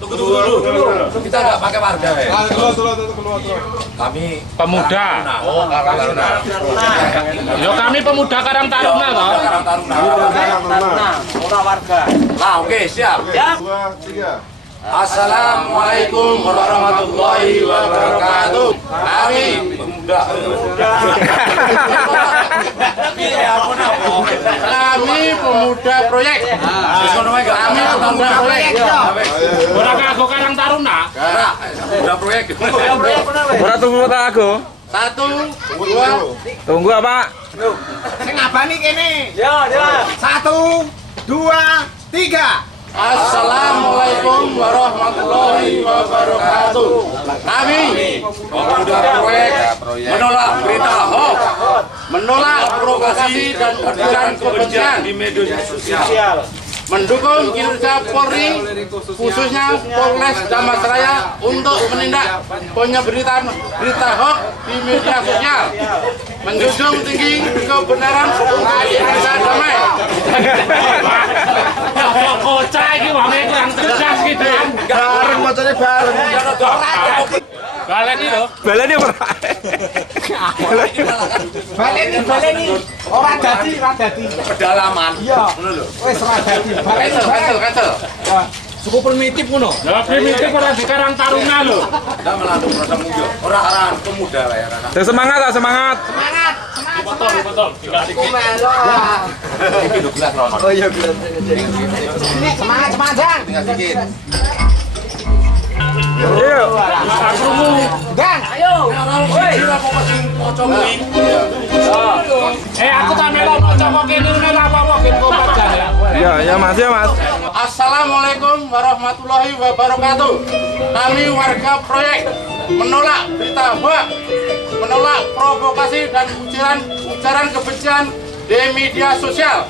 Tunggu dulu. Kita nggak pakai warga ya. Kami pemuda. Oh, Karang Taruna. Yo kami pemuda Karang Taruna toh. Karang Taruna. Ora warga. Nah, oke, siap. 2, 3. Assalamualaikum warahmatullahi wabarakatuh. Kami pemuda. Kami pemuda proyek. Kami pemuda proyek. Ora kanggo Karang Taruna. Pemuda proyek. Ora tunggu aku. 1, 2. Tunggu apa? Sing ngabani kene. Ya. 1, 2, 3. Assalamualaikum warahmatullahi wabarakatuh. Kami pemuda proyek menolak berita hoax, menolak provokasi dan ujaran kebencian di media sosial, mendukung kinerja Polri, khususnya Polres Damastraya untuk menindak penyeberitaan berita hoax di media sosial, menjunjung tinggi kebenaran Indonesia damai. Kocak iki wong kurang tegas gitu kan. Bareng macamnya bareng. Baleni lho. Baleni ora. Baleni. Ora dadi. Pedalaman. Iya. Wis ora dadi. Cancel. Cukup primitif ngono. Lah primitif ora di Karang Taruna lho. Ndak melantung rasa muda. Ora arahan pemuda lah ya. Semangat. Betul. Dikasih Iki lho gelas rono. Oh iya gelas. Semangat, Jang. Tinggal dikit. Yuk. Jang, ayo. Woi, apa sing pocong kuwi? aku tak melok maca kok kene ora apa-apa gen kompak ya. Ya Mas. Assalamualaikum warahmatullahi wabarakatuh. Kami warga proyek menolak berita hoax, menolak provokasi dan ujaran kebencian di media sosial.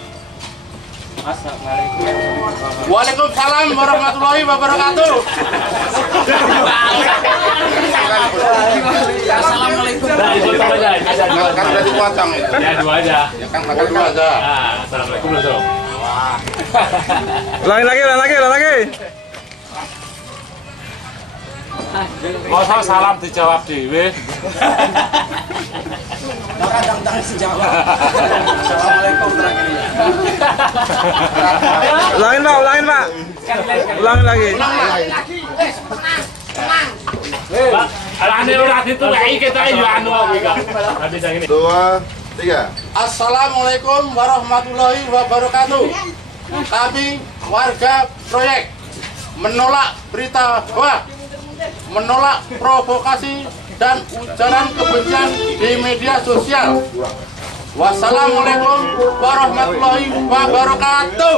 Waalaikumsalam warahmatullahi wabarakatuh. Assalamualaikum. Kan berarti pocong ya? Ya dua aja. Ya kan pakai dua aja. Assalamualaikum langsung. Ulangi lagi. Masa salam dijawab dhewe. Assalamualaikum Ulangin Pak. Ulangi lagi. Pak, alane ora dituweki kita yo anu kuwi kok. Habis ngene. 2, 3. Assalamualaikum warahmatullahi wabarakatuh. Kami warga proyek menolak berita hoax, menolak provokasi dan ujaran kebencian di media sosial. Wassalamualaikum warahmatullahi wabarakatuh.